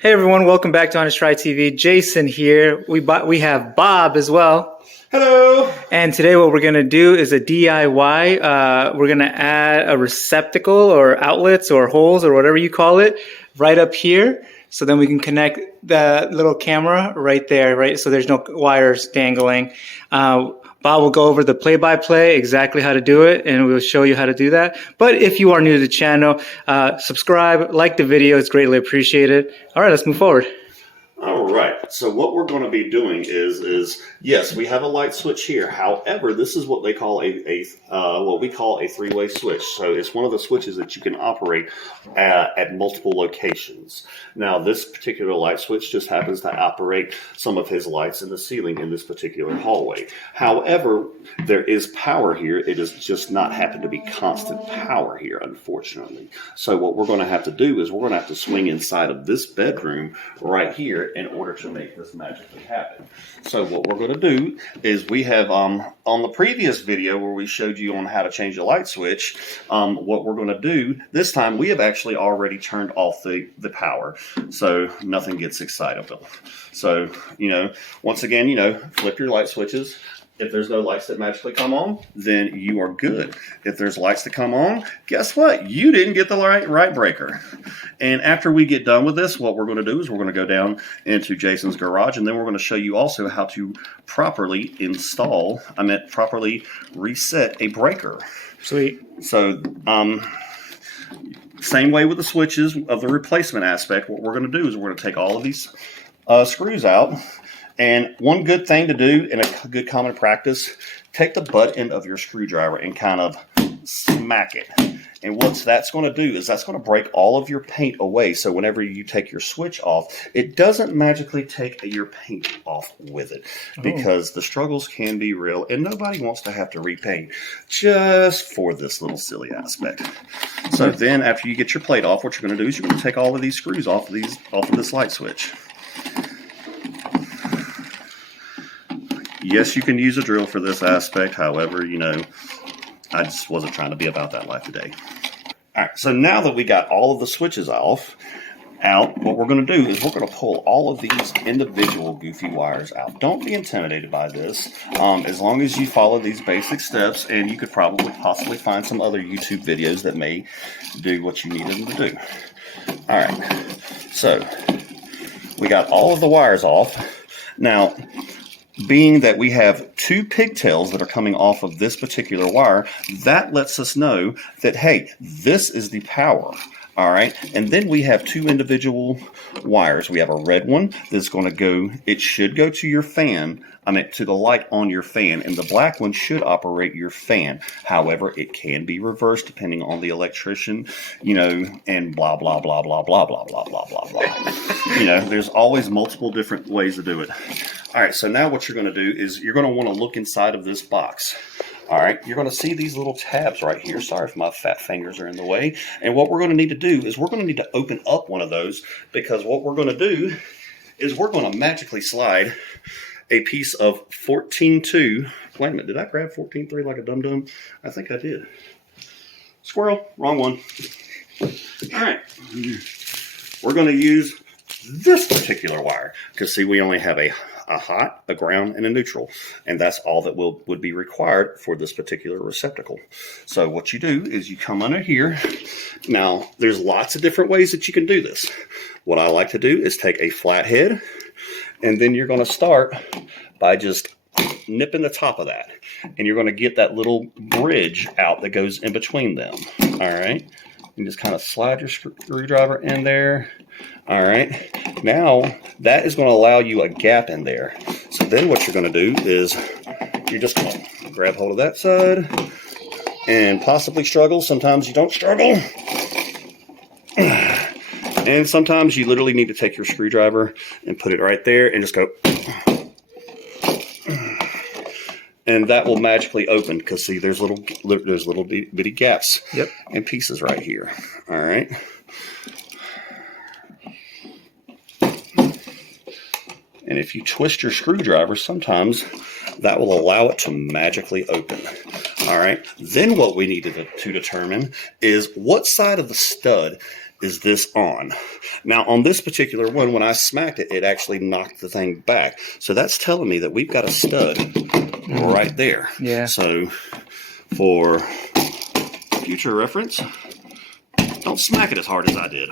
Hey everyone, welcome back to Honest Try TV. Jason here. We have Bob as well. Hello! And today what we're going to do is a DIY. We're going to add a receptacle or outlets or holes or whatever you call it right up here. So then we can connect the little camera right there, right? So there's no wires dangling. Bob will go over the play-by-play, exactly how to do it, and we'll show you how to do that. But if you are new to the channel, subscribe, like the video. It's greatly appreciated. All right, let's move forward. All right, so what we're going to be doing is yes, we have a light switch here. However, this is what they call what we call a three-way switch. So it's one of the switches that you can operate at multiple locations. Now, this particular light switch just happens to operate some of his lights in the ceiling in this particular hallway. However, there is power here. It does just not happen to be constant power here, unfortunately. So what we're going to have to do is we're going to have to swing inside of this bedroom right here in order to make this magically happen. So what we're going to do is we have on the previous video where we showed you on how to change the light switch, what we're going to do this time, we have actually already turned off the power, so nothing gets excitable. So, once again, flip your light switches. If there's no lights that magically come on, then you are good. If there's lights that come on, guess what? You didn't get the right breaker. And after we get done with this, what we're going to do is we're going to go down into Jason's garage, and then we're going to show you also how to properly properly reset a breaker. Sweet. So, same way with the switches of the replacement aspect, what we're going to do is we're going to take all of these screws out. And one good thing to do in a good common practice, take the butt end of your screwdriver and kind of smack it. And what that's going to do is that's going to break all of your paint away. So whenever you take your switch off, it doesn't magically take your paint off with it, because the struggles can be real and nobody wants to have to repaint just for this little silly aspect. So then after you get your plate off, what you're going to do is you're going to take all of these screws off of this light switch. Yes, you can use a drill for this aspect. However, I just wasn't trying to be about that life today. All right, so now that we got all of the switches out, what we're going to do is we're going to pull all of these individual goofy wires out. Don't be intimidated by this. As long as you follow these basic steps, and you could possibly find some other YouTube videos that may do what you need them to do. All right, so we got all of the wires off. Now, being that we have two pigtails that are coming off of this particular wire, that lets us know that, hey, this is the power. All right, and then we have two individual wires. We have a red one that's going to go, it should go to your fan, to the light on your fan, and the black one should operate your fan. However, it can be reversed depending on the electrician, and blah, blah, blah, blah, blah, blah, blah, blah, blah, blah. There's always multiple different ways to do it. All right, so now what you're going to do is you're going to want to look inside of this box. All right, you're going to see these little tabs right here. Sorry if my fat fingers are in the way. And what we're going to need to do is we're going to need to open up one of those, because what we're going to do is we're going to magically slide a piece of 14.2. Wait a minute, did I grab 14.3 like a dum-dum? I think I did. Squirrel, wrong one. All right, we're going to use this particular wire, because see, we only have a hot, a ground, and a neutral, and that's all that would be required for this particular receptacle. So what you do is you come under here. Now, there's lots of different ways that you can do this. What I like to do is take a flathead, and then you're going to start by just nipping the top of that, and you're going to get that little bridge out that goes in between them. All right, and just kind of slide your screwdriver in there. All right, now that is going to allow you a gap in there. So then what you're going to do is you're just going to grab hold of that side and possibly struggle. Sometimes you don't struggle. And sometimes you literally need to take your screwdriver and put it right there and just go. And that will magically open, because see, there's little bitty gaps and pieces right here. All right. And if you twist your screwdriver, sometimes that will allow it to magically open. All right. Then what we need to determine is what side of the stud is this on. Now, on this particular one, when I smacked it, it actually knocked the thing back. So that's telling me that we've got a stud right there. Yeah. So for future reference, don't smack it as hard as I did.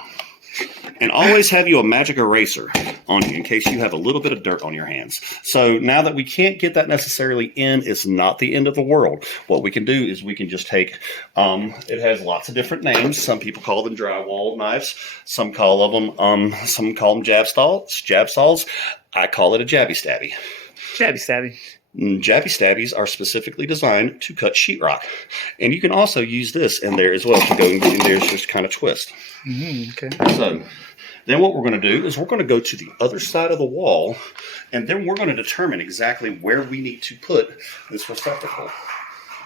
And always have you a magic eraser on you in case you have a little bit of dirt on your hands. So now that we can't get that necessarily in, it's not the end of the world. What we can do is we can just take, it has lots of different names. Some people call them drywall knives. Some call them jab saws. I call it a jabby stabby. Jabby stabby. Jabby stabbies are specifically designed to cut sheetrock. And you can also use this in there as well to go in there and just kind of twist. Okay. So then what we're going to do is we're going to go to the other side of the wall, and then we're going to determine exactly where we need to put this receptacle.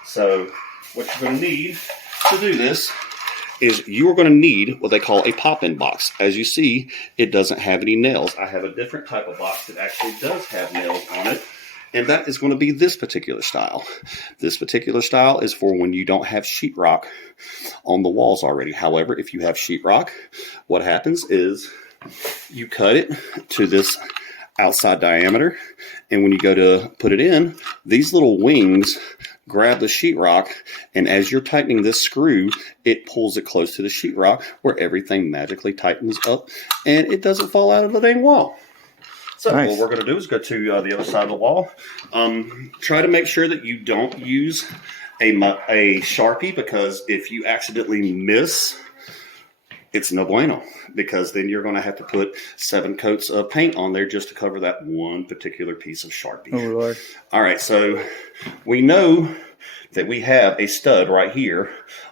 So what you're going to need to do this is you're going to need what they call a pop-in box. As you see, it doesn't have any nails. I have a different type of box that actually does have nails on it. And that is going to be this particular style. This particular style is for when you don't have sheetrock on the walls already. However, if you have sheetrock, what happens is you cut it to this outside diameter. And when you go to put it in, these little wings grab the sheetrock. And as you're tightening this screw, it pulls it close to the sheetrock where everything magically tightens up and it doesn't fall out of the dang wall. So nice. What we're going to do is go to the other side of the wall. Try to make sure that you don't use a Sharpie, because if you accidentally miss, it's no bueno, because then you're going to have to put 7 coats of paint on there just to cover that one particular piece of Sharpie. Oh, Lord. All right, so we know that we have a stud right here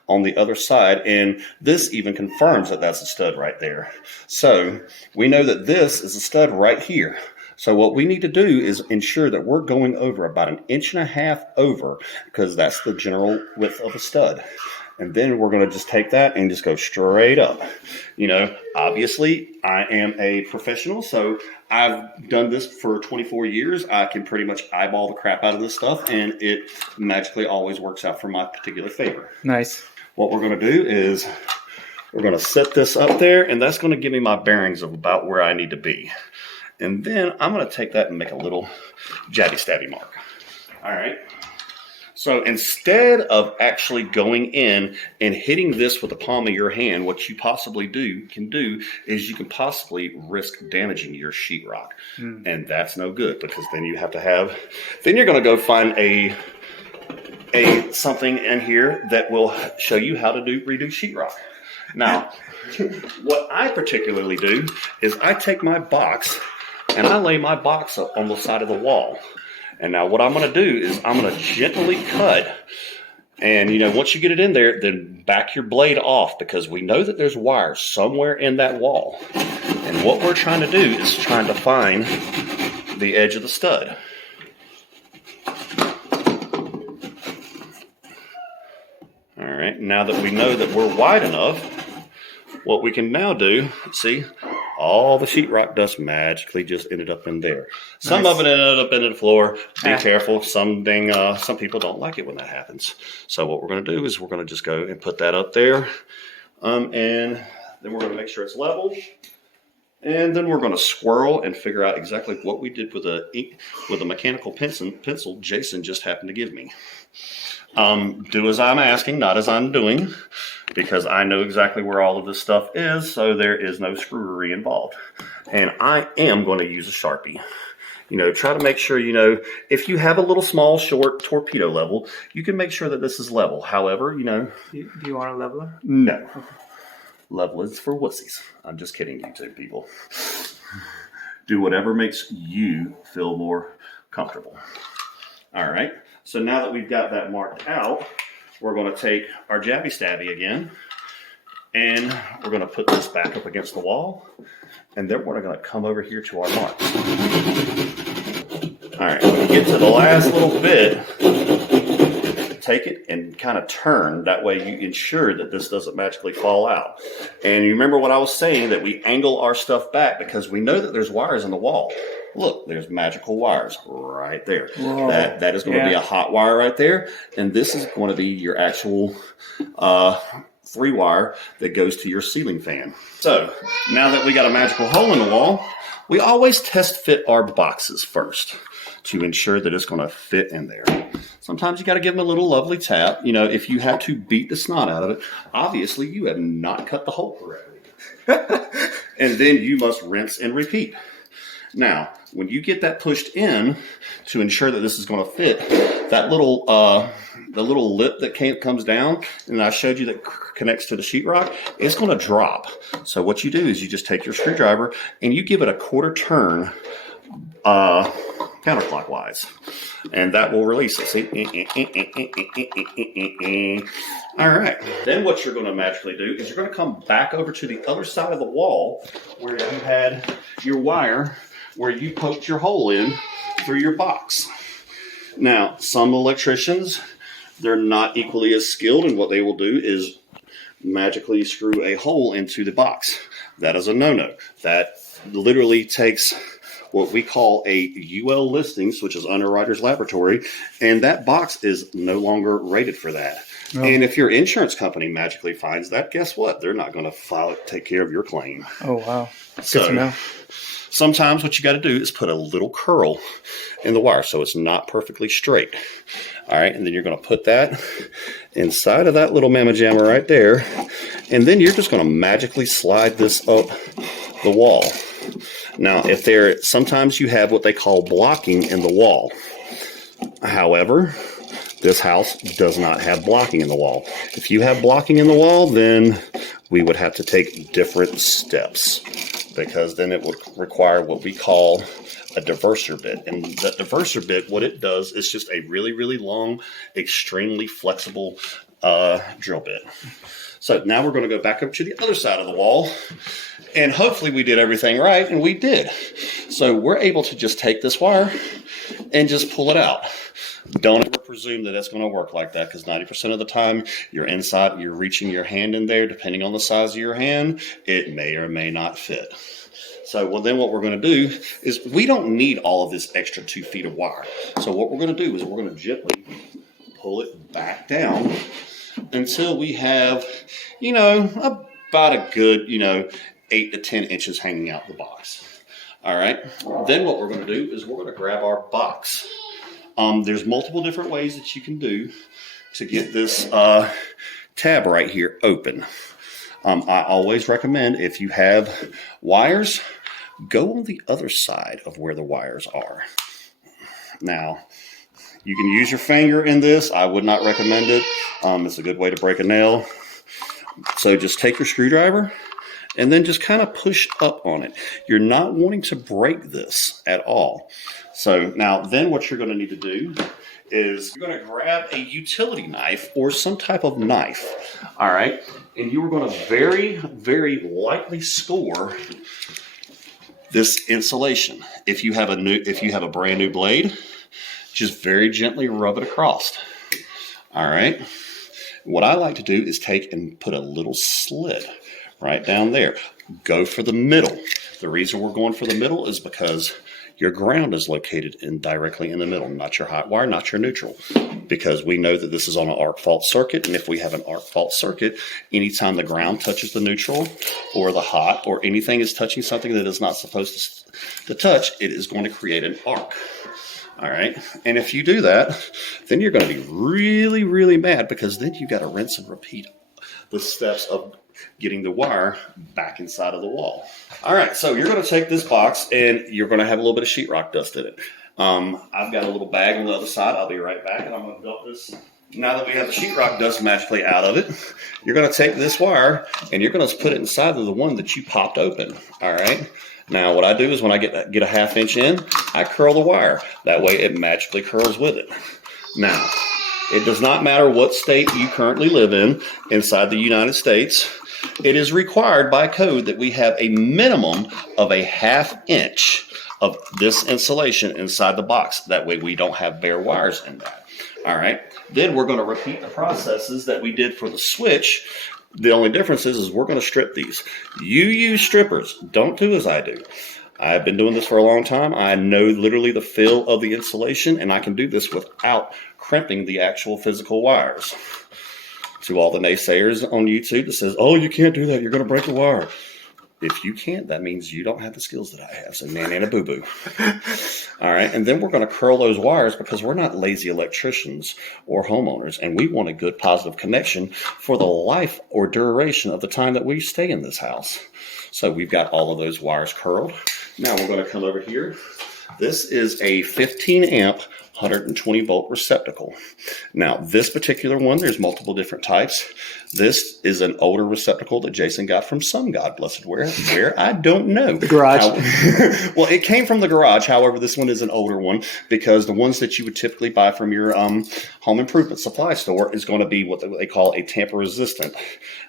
on the other side, and this even confirms that that's a stud right there. So we know that this is a stud right here. So what we need to do is ensure that we're going over about 1.5 inches over, because that's the general width of a stud. And then we're going to just take that and just go straight up. You know, obviously, I am a professional, so I've done this for 24 years. I can pretty much eyeball the crap out of this stuff, and it magically always works out for my particular favor. Nice. What we're going to do is we're going to set this up there, and that's going to give me my bearings of about where I need to be. And then I'm going to take that and make a little jabby stabby mark. All right. So instead of actually going in and hitting this with the palm of your hand, what you possibly can do is you can possibly risk damaging your sheetrock. And that's no good, because then you have to then you're going to go find something in here that will show you how to redo sheetrock. Now, what I particularly do is I take my box and I lay my box up on the side of the wall. And now what I'm going to do is I'm going to gently cut. And, you know, once you get it in there, then back your blade off, because we know that there's wires somewhere in that wall. And what we're trying to do is trying to find the edge of the stud. All right, now that we know that we're wide enough, what we can now do, see, all the sheetrock dust magically just ended up in there. Some of it ended up in the floor. Be careful. Some people don't like it when that happens. So what we're going to do is we're going to just go and put that up there. And then we're going to make sure it's level. And then we're going to swirl and figure out exactly what we did with a mechanical pencil Jason just happened to give me. Do as I'm asking, not as I'm doing, because I know exactly where all of this stuff is, so there is no screwery involved. And I am going to use a Sharpie. You know, try to make sure, you know, if you have a little small, short torpedo level, you can make sure that this is level. However, you know... Do you want a leveler? No. Level is for wussies. I'm just kidding you two people. Do whatever makes you feel more comfortable. All right. So now that we've got that marked out, we're going to take our jabby stabby again, and we're going to put this back up against the wall, and then we're going to come over here to our marks. All right, when you get to the last little bit, take it and kind of turn. That way you ensure that this doesn't magically fall out. And you remember what I was saying, that we angle our stuff back because we know that there's wires in the wall. Look, there's magical wires right there. Whoa. That is going to be a hot wire right there. And this is going to be your actual 3-wire that goes to your ceiling fan. So now that we got a magical hole in the wall, we always test fit our boxes first to ensure that it's going to fit in there. Sometimes you got to give them a little lovely tap. You know, if you have to beat the snot out of it, obviously you have not cut the hole correctly. And then you must rinse and repeat. Now, when you get that pushed in to ensure that this is going to fit, that little the little lip that comes down, and I showed you that connects to the sheetrock, it's going to drop. So what you do is you just take your screwdriver and you give it a quarter turn counterclockwise, and that will release it. See? All right. Then what you're going to magically do is you're going to come back over to the other side of the wall where you had your wire, where you poked your hole in through your box. Now, some electricians, they're not equally as skilled, and what they will do is magically screw a hole into the box. That is a no-no. That literally takes what we call a UL listings, which is Underwriter's Laboratory, and that box is no longer rated for that. Oh. And if your insurance company magically finds that, guess what? They're not going to take care of your claim. Oh, wow. That's good to know. Sometimes what you got to do is put a little curl in the wire so it's not perfectly straight. All right, and then you're going to put that inside of that little mamma jamma right there, and then you're just going to magically slide this up the wall. Now, sometimes you have what they call blocking in the wall. However, this house does not have blocking in the wall. If you have blocking in the wall, then we would have to take different steps, because then it would require what we call a diverser bit. And that diverser bit, what it does is just a really, really long, extremely flexible drill bit. So now we're going to go back up to the other side of the wall, and hopefully we did everything right, and we did. So we're able to just take this wire and just pull it out. Don't ever presume that it's going to work like that, because 90% of the time you're reaching your hand in there, depending on the size of your hand, it may or may not fit. So then what we're going to do is we don't need all of this extra 2 feet of wire. So what we're going to do is we're going to gently pull it back down until we have, about a good, 8 to 10 inches hanging out the box. All right. Then what we're going to do is we're going to grab our box. There's multiple different ways that you can do to get this tab right here open. I always recommend, if you have wires, go on the other side of where the wires are. Now, you can use your finger in this. I would not recommend it. It's a good way to break a nail. So just take your screwdriver and then just kind of push up on it. You're not wanting to break this at all. So now then what you're going to need to do is you're going to grab a utility knife or some type of knife. All right. And you are going to very, very lightly score this insulation. If you have a brand new blade, just very gently rub it across. All right. What I like to do is take and put a little slit right down there. Go for the middle. The reason we're going for the middle is because your ground is located directly in the middle, not your hot wire, not your neutral, because we know that this is on an arc fault circuit. And if we have an arc fault circuit, anytime the ground touches the neutral or the hot or anything is touching something that is not supposed to touch, it is going to create an arc. All right. And if you do that, then you're going to be really, really mad, because then you've got to rinse and repeat the steps of getting the wire back inside of the wall. All right. So you're going to take this box and you're going to have a little bit of sheetrock dust in it. I've got a little bag on the other side. I'll be right back, and I'm going to dump this. Now that we have the sheetrock dust magically out of it, you're going to take this wire and you're going to put it inside of the one that you popped open. All right. Now, what I do is when I get a 1/2 inch in, I curl the wire. That way it magically curls with it. Now, it does not matter what state you currently live in inside the United States. It is required by code that we have a minimum of a 1/2 inch of this insulation inside the box. That way we don't have bare wires in that. All right. Then we're going to repeat the processes that we did for the switch. The only difference is we're going to strip these. You use strippers. Don't do as I do. I've been doing this for a long time. I know literally the feel of the insulation, and I can do this without crimping the actual physical wires. to all the naysayers on YouTube that says, oh, you can't do that, you're going to break the wire. If you can't, that means you don't have the skills that I have. So man, boo-boo. All right. And then we're going to curl those wires because we're not lazy electricians or homeowners. And we want a good positive connection for the life or duration of the time that we stay in this house. So we've got all of those wires curled. Now we're going to come over here. This is a 15 amp 120 volt receptacle. Now, this particular one, there's multiple different types. This is an older receptacle that Jason got from some God blessed where I don't know. The garage. Well, it came from the garage. However, this one is an older one because the ones that you would typically buy from your home improvement supply store is going to be what they call a tamper resistant.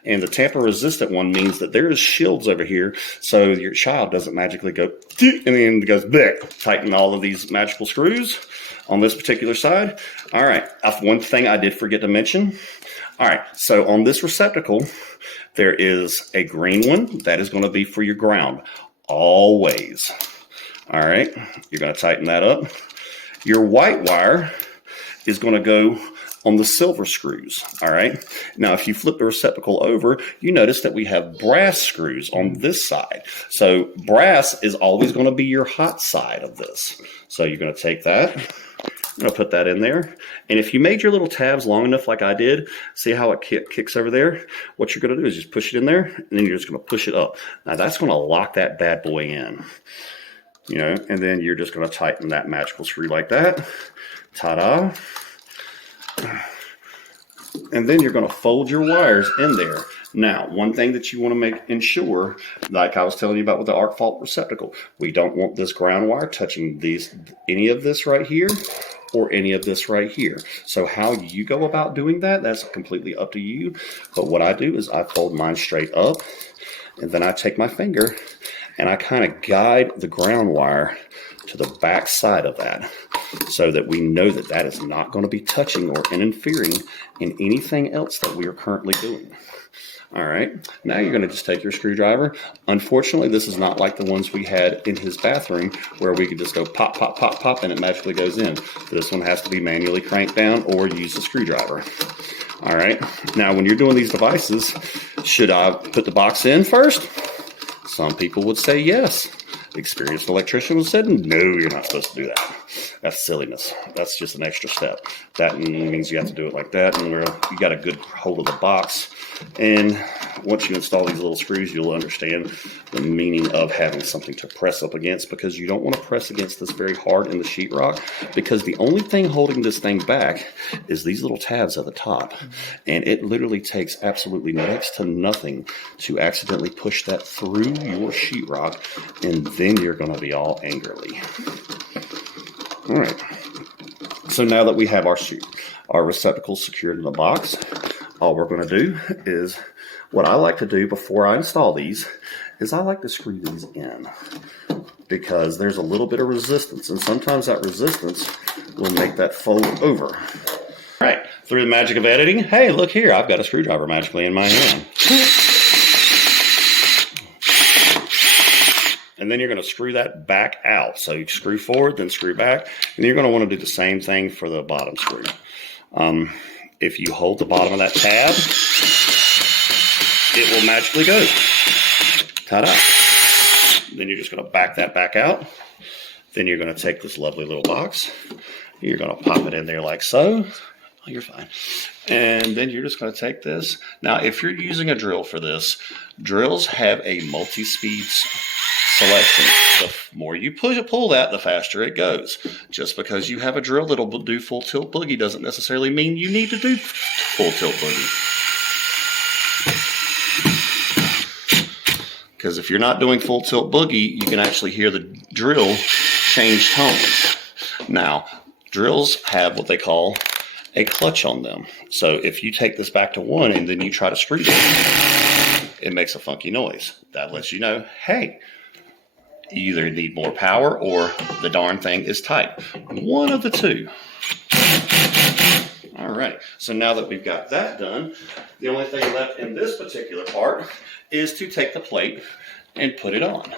And the tamper resistant one means that there is shields over here so your child doesn't magically go and then goes bleh. Tighten all of these magical screws on this particular side. All right, one thing I did forget to mention. All right, so on this receptacle, there is a green one that is going to be for your ground, always. All right, you're going to tighten that up. Your white wire is going to go on the silver screws. All right, now if you flip the receptacle over, you notice that we have brass screws on this side. So brass is always going to be your hot side of this. So you're going to take that. I'm going to put that in there. And if you made your little tabs long enough like I did, see how it kicks over there? What you're going to do is just push it in there, and then you're just going to push it up. Now that's going to lock that bad boy in. You know, and then you're just going to tighten that magical screw like that. Ta-da. And then you're going to fold your wires in there. Now, one thing that you want to ensure, like I was telling you about with the arc fault receptacle, we don't want this ground wire touching any of this right here or any of this right here. So how you go about doing that, that's completely up to you. But what I do is I fold mine straight up, and then I take my finger and I kind of guide the ground wire to the back side of that so that we know that that is not going to be touching or interfering in anything else that we are currently doing. All right, now you're going to just take your screwdriver. Unfortunately, this is not like the ones we had in his bathroom where we could just go pop, pop, pop, pop, and it magically goes in. This one has to be manually cranked down or use a screwdriver. All right, now when you're doing these devices, should I put the box in first? Some people would say yes. Experienced electrician would say, no, you're not supposed to do that. That's silliness. That's just an extra step. That means you have to do it like that, and you got a good hold of the box. And once you install these little screws, you'll understand the meaning of having something to press up against, because you don't want to press against this very hard in the sheetrock, because the only thing holding this thing back is these little tabs at the top. And it literally takes absolutely next to nothing to accidentally push that through your sheetrock, and then you're going to be all angrily. All right. So now that we have our receptacle secured in the box, all we're going to do is, what I like to do before I install these is I like to screw these in, because there's a little bit of resistance, and sometimes that resistance will make that fold over. All right, through the magic of editing, hey, look here, I've got a screwdriver magically in my hand. And then you're going to screw that back out. So you screw forward, then screw back, and you're going to want to do the same thing for the bottom screw. If you hold the bottom of that tab, it will magically go. Ta-da. Then you're just going to back that back out. Then you're going to take this lovely little box. You're going to pop it in there like so. Oh, you're fine. And then you're just going to take this. Now, if you're using a drill for this, drills have a multi-speed selection. The more you pull that, the faster it goes. Just because you have a drill that'll do full tilt boogie doesn't necessarily mean you need to do full tilt boogie. Because if you're not doing full tilt boogie, you can actually hear the drill change tones. Now, drills have what they call a clutch on them. So if you take this back to 1 and then you try to screw it, it makes a funky noise. That lets you know, hey, you either need more power or the darn thing is tight. One of the two. All right, so now that we've got that done, the only thing left in this particular part is to take the plate and put it on.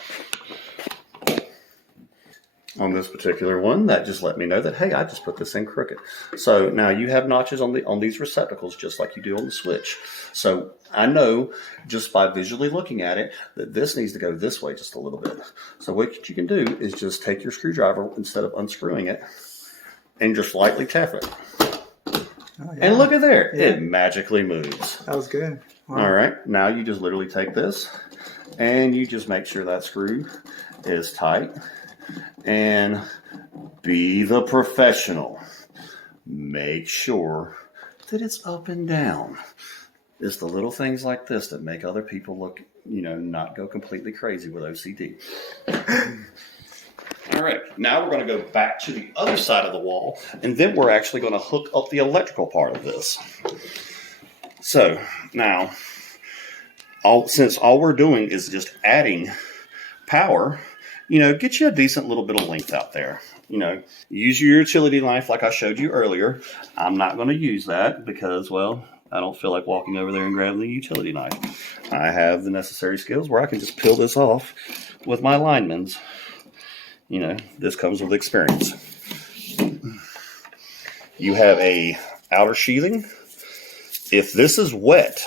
on this particular one, that just let me know that, hey, I just put this in crooked. So now you have notches on these receptacles just like you do on the switch. So I know just by visually looking at it that this needs to go this way just a little bit. So what you can do is just take your screwdriver instead of unscrewing it and just lightly tap it. Oh, yeah. And look at there, yeah. It magically moves. That was good. Wow. All right, now you just literally take this and you just make sure that screw is tight. And be the professional. Make sure that it's up and down. It's the little things like this that make other people look, not go completely crazy with OCD. All right, now we're going to go back to the other side of the wall, and then we're actually going to hook up the electrical part of this. So now, since all we're doing is just adding power, get you a decent little bit of length out there. Use your utility knife like I showed you earlier. I'm not going to use that because, well, I don't feel like walking over there and grabbing the utility knife. I have the necessary skills where I can just peel this off with my linemen's. This comes with experience. You have a outer sheathing. If this is wet,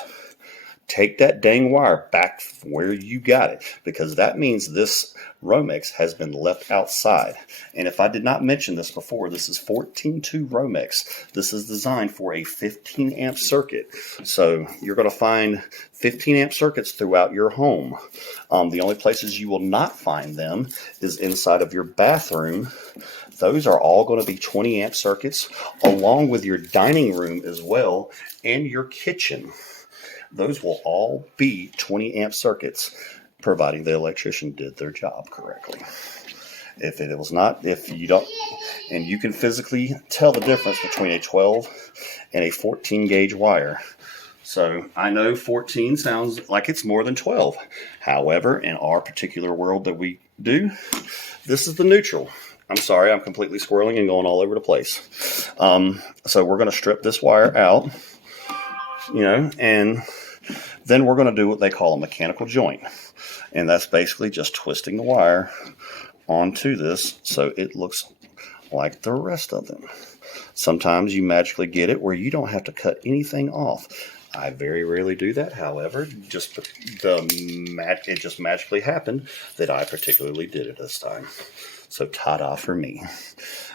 take that dang wire back where you got it, because that means this Romex has been left outside. And if I did not mention this before, this is 14.2 Romex. This is designed for a 15 amp circuit. So you're going to find 15 amp circuits throughout your home. The only places you will not find them is inside of your bathroom. Those are all going to be 20 amp circuits, along with your dining room as well, and your kitchen. Those will all be 20 amp circuits, providing the electrician did their job correctly. If it was not, if you don't, and you can physically tell the difference between a 12 and a 14 gauge wire. So I know 14 sounds like it's more than 12. However, in our particular world that we do, this is the neutral. I'm sorry, I'm completely swirling and going all over the place. So we're going to strip this wire out, and then we're going to do what they call a mechanical joint. And that's basically just twisting the wire onto this so it looks like the rest of them. Sometimes you magically get it where you don't have to cut anything off. I very rarely do that. However, it just magically happened that I particularly did it this time. So ta-da for me.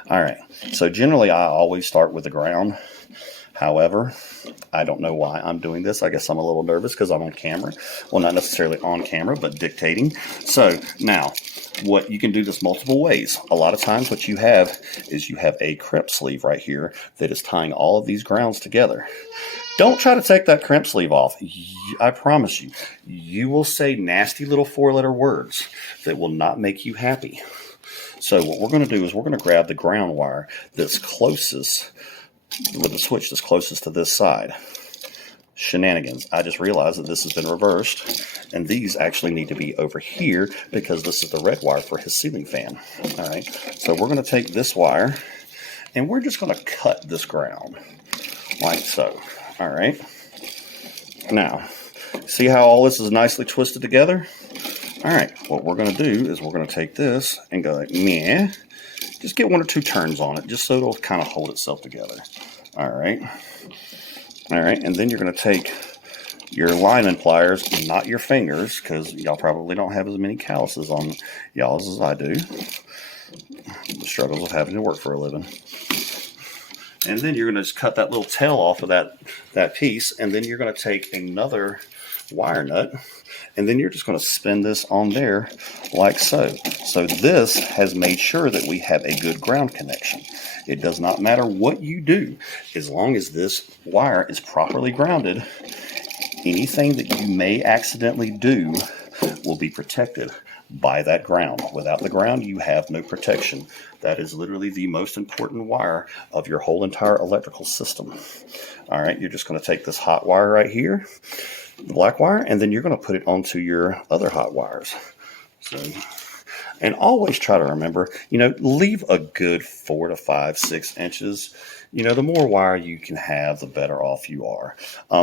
All right. So generally I always start with the ground. However, I don't know why I'm doing this. I guess I'm a little nervous because I'm on camera. Well, not necessarily on camera, but dictating. So now, what you can do this multiple ways. A lot of times what you have is you have a crimp sleeve right here that is tying all of these grounds together. Don't try to take that crimp sleeve off. I promise you, you will say nasty little 4-letter words that will not make you happy. So what we're going to do is we're going to grab the ground wire that's closest, with the switch that's closest to this side. Shenanigans. I just realized that this has been reversed, and these actually need to be over here because this is the red wire for his ceiling fan. All right, so we're going to take this wire, and we're just going to cut this ground like so. All right. Now, see how all this is nicely twisted together? All right, what we're going to do is we're going to take this and go like, meh. Just get 1 or 2 turns on it, just so it'll kind of hold itself together. All right. All right, and then you're going to take your lineman pliers, not your fingers, because y'all probably don't have as many calluses on y'all's as I do. The struggles of having to work for a living. And then you're going to just cut that little tail off of that piece, and then you're going to take another wire nut, and then you're just going to spin this on there like so. So this has made sure that we have a good ground connection. It does not matter what you do, as long as this wire is properly grounded, anything that you may accidentally do will be protected by that ground. Without the ground, you have no protection. That is literally the most important wire of your whole entire electrical system. All right, you're just going to take this hot wire right here, the black wire, and then you're going to put it onto your other hot wires. So, and always try to remember, leave a good 4 to 5, 6 inches. The more wire you can have, the better off you are.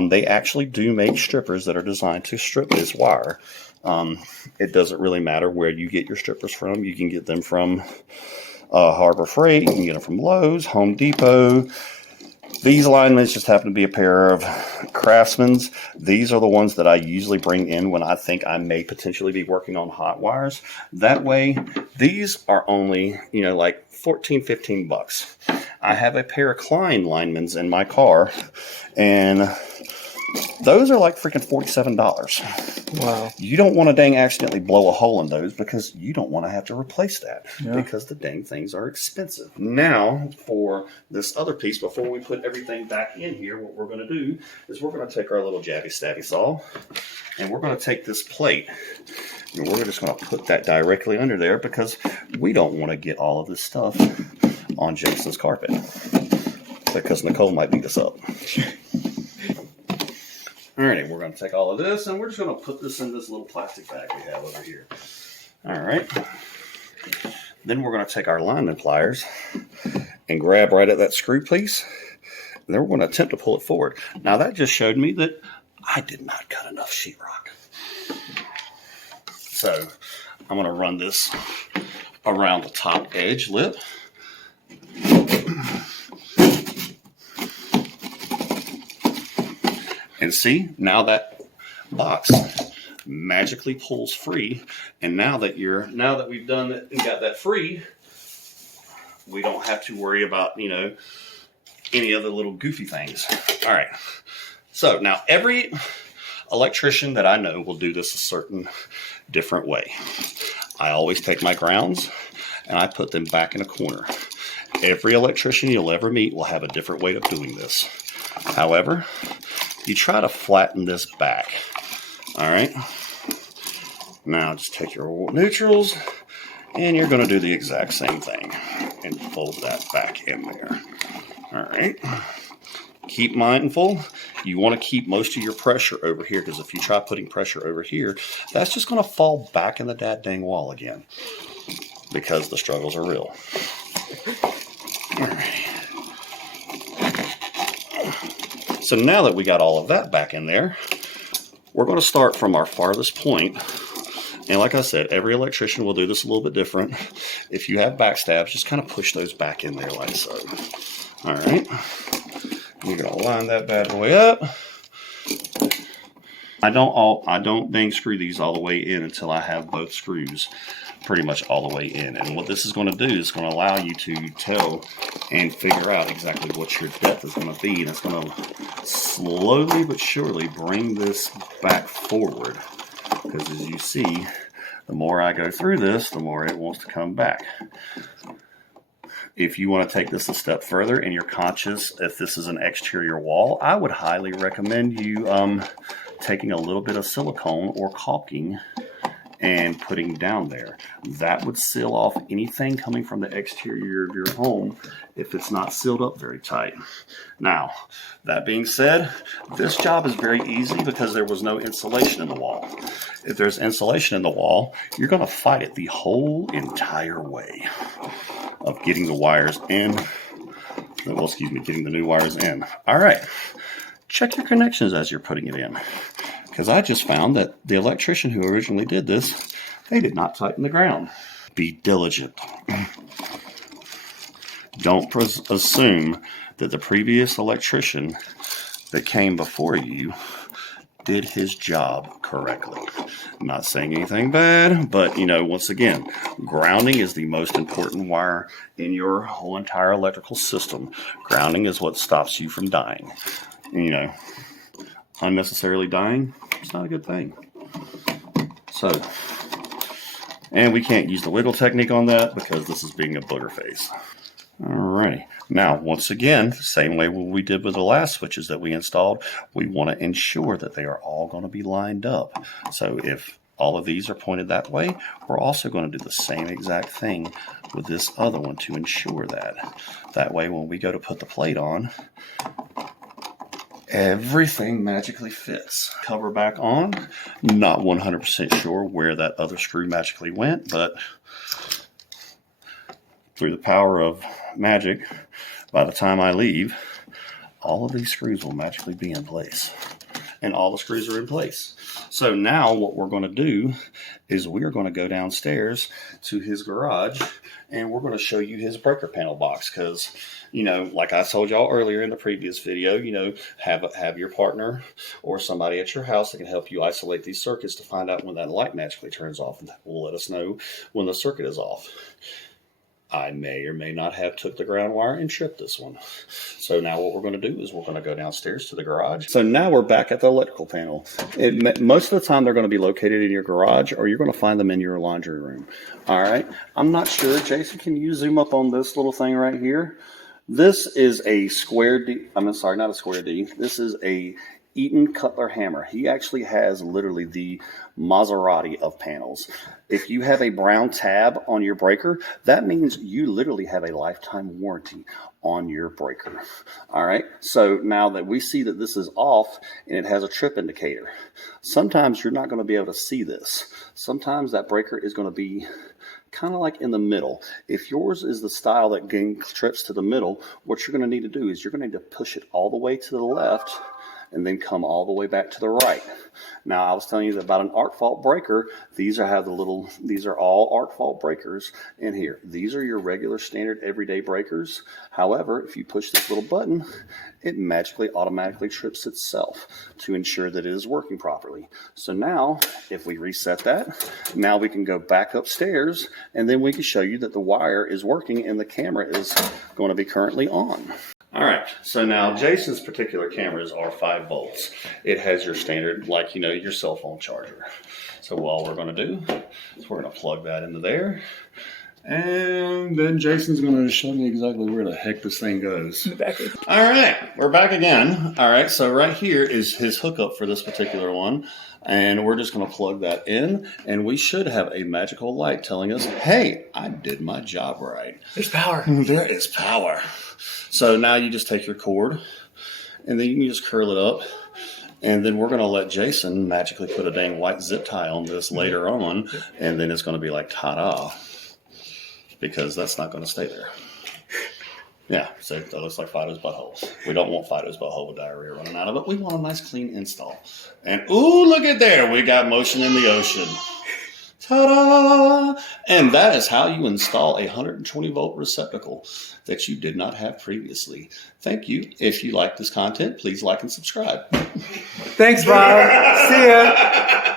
They actually do make strippers that are designed to strip this wire. It doesn't really matter where you get your strippers from. You can get them from Harbor Freight. You can get them from Lowe's, Home Depot. These alignments just happen to be a pair of Craftsman's. These are the ones that I usually bring in when I think I may potentially be working on hot wires. That way, these are only, like 14, 15 bucks. I have a pair of Klein linemen's in my car, and those are like freaking $47. Wow. You don't want to dang accidentally blow a hole in those because you don't want to have to replace that because the dang things are expensive. Now, for this other piece, before we put everything back in here, what we're going to do is we're going to take our little jabby stabby saw and we're going to take this plate and we're just going to put that directly under there because we don't want to get all of this stuff on Jason's carpet because Nicole might beat us up. Alrighty, we're going to take all of this and we're just going to put this in this little plastic bag we have over here. Alright. Then we're going to take our alignment pliers and grab right at that screw piece. And then we're going to attempt to pull it forward. Now that just showed me that I did not cut enough sheetrock. So I'm going to run this around the top edge lip. And see, now that box magically pulls free. And now that we've done it and got that free, we don't have to worry about, any other little goofy things. All right. So now every electrician that I know will do this a certain different way. I always take my grounds and I put them back in a corner. Every electrician you'll ever meet will have a different way of doing this. However, you try to flatten this back. All right. Now just take your neutrals and you're going to do the exact same thing and fold that back in there. All right. Keep mindful. You want to keep most of your pressure over here because if you try putting pressure over here, that's just going to fall back in the dang wall again because the struggles are real. All right. So now that we got all of that back in there, we're going to start from our farthest point. And like I said, every electrician will do this a little bit different. If you have backstabs, just kind of push those back in there like so. All right. You're going to line that bad boy up. I don't dang screw these all the way in until I have both screws pretty much all the way in. And what this is going to do is going to allow you to tell and figure out exactly what your depth is going to be. And it's going to slowly but surely bring this back forward. Because as you see, the more I go through this, the more it wants to come back. If you want to take this a step further and you're conscious if this is an exterior wall, I would highly recommend you taking a little bit of silicone or caulking and putting down there. That would seal off anything coming from the exterior of your home if it's not sealed up very tight. Now, that being said, this job is very easy because there was no insulation in the wall. If there's insulation in the wall, you're going to fight it the whole entire way of getting the wires in. Well, getting the new wires in. All right. Check your connections as you're putting it in. Because I just found that the electrician who originally did this, they did not tighten the ground. Be diligent. Don't assume that the previous electrician that came before you did his job correctly. I'm not saying anything bad, but once again, grounding is the most important wire in your whole entire electrical system. Grounding is what stops you from dying. Unnecessarily dying, it's not a good thing. So, and we can't use the wiggle technique on that because this is being a booger face. Alrighty. Now, once again, same way we did with the last switches that we installed, we want to ensure that they are all going to be lined up. So if all of these are pointed that way, we're also going to do the same exact thing with this other one to ensure that. That way, when we go to put the plate on, everything magically fits. Cover back on. Not 100% sure where that other screw magically went, but through the power of magic, by the time I leave, all of these screws will magically be in place. And all the screws are in place. So now what we're going to do is we are going to go downstairs to his garage and we're going to show you his breaker panel box because, you know, like I told y'all earlier in the previous video, you know, have your partner or somebody at your house that can help you isolate these circuits to find out when that light magically turns off, and that will let us know when the circuit is off. I may or may not have took the ground wire and tripped this one. So now what we're going to do is we're going to go downstairs to the garage. So now we're back at the electrical panel. Most of the time they're going to be located in your garage or you're going to find them in your laundry room. All right. I'm not sure. Jason, can you zoom up on this little thing right here? This is a square D. I'm sorry, not a square D. This is a Eaton Cutler hammer. He actually has literally the Maserati of panels. If you have a brown tab on your breaker, that means you literally have a lifetime warranty on your breaker. All right. So now that we see that this is off and it has a trip indicator, sometimes you're not going to be able to see this. Sometimes that breaker is going to be kind of like in the middle. If yours is the style that trips to the middle, what you're going to need to do is you're going to need to push it all the way to the left and then come all the way back to the right. Now, I was telling you about an arc fault breaker. These are all arc fault breakers in here. These are your regular standard everyday breakers. However, if you push this little button, it magically automatically trips itself to ensure that it is working properly. So now, if we reset that, now we can go back upstairs and then we can show you that the wire is working and the camera is going to be currently on. All right, so now Jason's particular cameras are 5 volts. It has your standard, like, you know, your cell phone charger. So all we're going to do is we're going to plug that into there. And then Jason's going to show me exactly where the heck this thing goes. All right, we're back again. All right, so right here is his hookup for this particular one. And we're just going to plug that in. And we should have a magical light telling us, hey, I did my job right. There's power. There is power. So now you just take your cord and then you can just curl it up. And then we're going to let Jason magically put a dang white zip tie on this later on. And then it's going to be like, ta-da. Because that's not going to stay there. Yeah, so that looks like Fido's butthole. We don't want Fido's butthole with diarrhea running out of it. We want a nice clean install. And ooh, look at there. We got motion in the ocean. Ta-da! And that is how you install a 120 volt receptacle that you did not have previously. Thank you. If you like this content, please like and subscribe. Thanks, Bob. See ya.